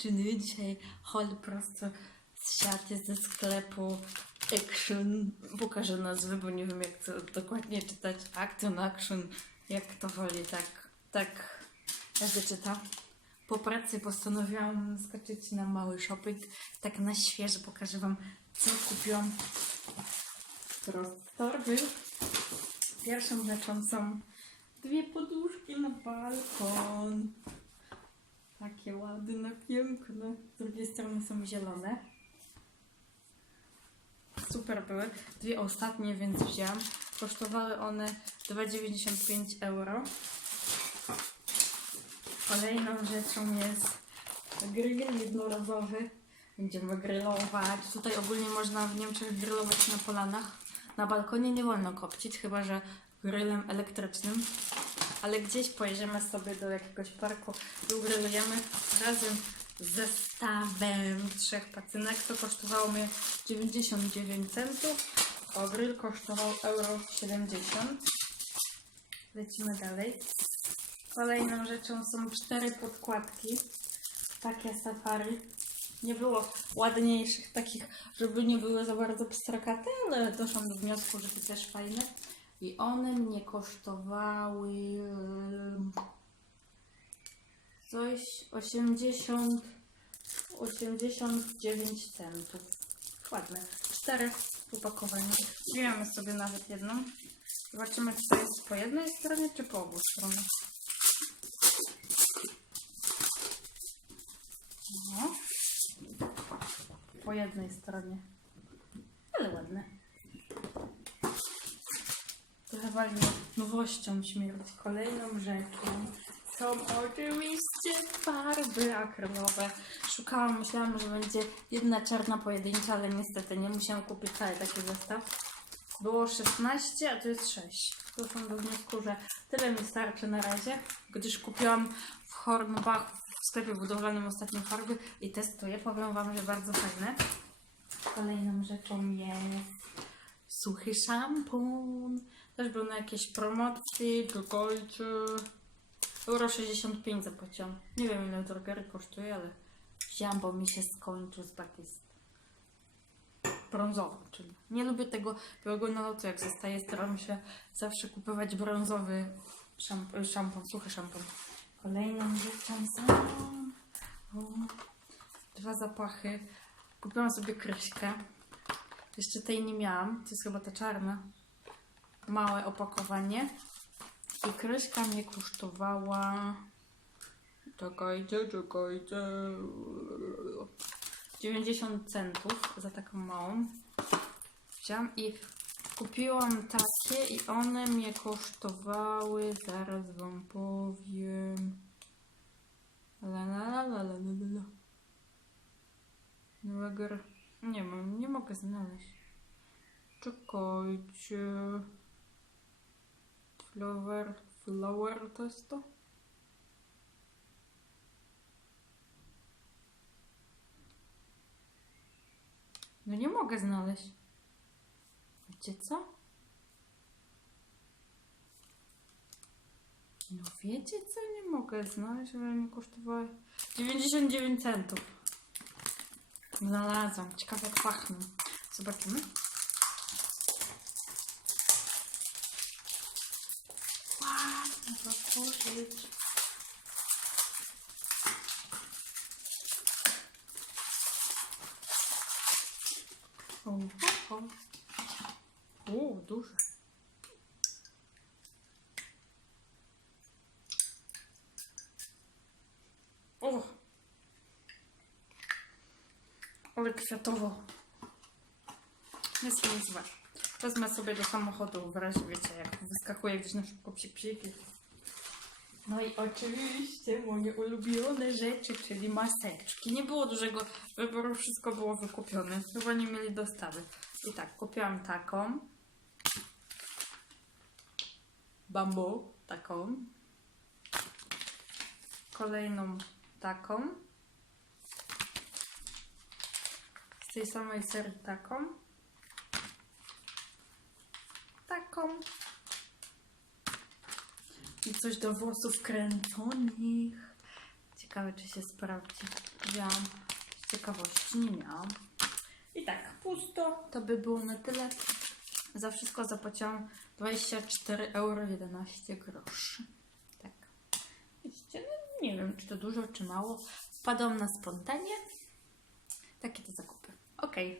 dziewczyny, dzisiaj haul prosto z siaty ze sklepu Action. Pokażę nazwy, bo nie wiem jak to dokładnie czytać. Action, Action, jak to woli, tak, tak każdy czyta. Po pracy postanowiłam skoczyć na mały shopping, tak na świeżo pokażę Wam, co kupiłam prosto z torby. Pierwszą rzeczą są dwie poduszki na balkon. Takie ładne, piękne. Z drugiej strony są zielone. Super były. Dwie ostatnie, więc wzięłam. Kosztowały one 2,95 euro. Kolejną rzeczą jest grill jednorazowy. Będziemy grillować. Tutaj ogólnie można w Niemczech grillować na polanach. Na balkonie nie wolno kopcić, chyba że grillem elektrycznym. Ale gdzieś pojedziemy sobie do jakiegoś parku i ugrillujemy razem zestawem trzech pacynek. To kosztowało mnie 99 centów, a grill kosztował euro 70. Lecimy dalej. Kolejną rzeczą są cztery podkładki. Takie safari. Nie było ładniejszych, takich, żeby nie były za bardzo pstrakate, ale doszłam do wniosku, że to też fajne. I one mnie kosztowały coś 80, 89 centów. Ładne. Cztery opakowania. Wziąłem sobie nawet jedną. Zobaczymy, czy to jest po jednej stronie, czy po obu stronach. No. Po jednej stronie. Ale ładne. Nie nowością śmierci. Kolejną rzeczą są oczywiście farby akrylowe. Szukałam, myślałam, że będzie jedna czarna pojedyncza, ale niestety nie musiałam kupić cały taki zestaw. Było 16, a to jest 6. Doszłam do wniosku, że tyle mi starczy na razie, gdyż kupiłam w Hornbach w sklepie budowlanym ostatnie farby i testuję. Powiem Wam, że bardzo fajne. Kolejną rzeczą jest suchy szampon. Też był na jakiejś promocji, czekajcie. Euro 65 zapłaciłam. Nie wiem ile drogery kosztuje, ale wzięłam, bo mi się skończył z Batist. Brązowy, czyli nie lubię tego białego nalotu, jak zostaje, staram się zawsze kupować brązowy szamp- szampon, suchy szampon. Kolejną rzeczą są o, dwa zapachy. Kupiłam sobie kryśkę. Jeszcze tej nie miałam. To jest chyba ta czarna. Małe opakowanie. I kryszka mnie kosztowała. Czekajcie, czekajcie. 90 centów za taką małą. Wziąłam i kupiłam takie i one mnie kosztowały. Zaraz wam powiem. La la la la la la la. Nie mam, nie mogę znaleźć. Czekajcie. Flower, flower to jest to? No nie mogę znaleźć. Wiecie co? No wiecie co? Nie mogę znaleźć, ale mi kosztowały 99 centów. Znalazłam. Ciekawe jak pachną. Zobaczymy. Ładnie otworzyć. O, o, o. O, duży. O! Ale kwiatowo. Jest niezłe. Wezmę sobie do samochodu w razie, wiecie, jak wyskakuje gdzieś na szybko psik. No i oczywiście moje ulubione rzeczy, czyli maseczki. Nie było dużego wyboru, wszystko było wykupione. Chyba nie mieli dostawy. I tak, kupiłam taką. Bambu, taką. Kolejną taką. Z tej samej serii taką. Taką. I coś do włosów kręconych. Ciekawe, czy się sprawdzi. wzięłam z ciekawości, nie miałam. I tak, pusto. To by było na tyle. Za wszystko zapłaciłam 24,11 euro. Tak. Widzicie, no nie wiem, czy to dużo, czy mało. Wpadłam na spontanie. Takie to zakupy. Okay.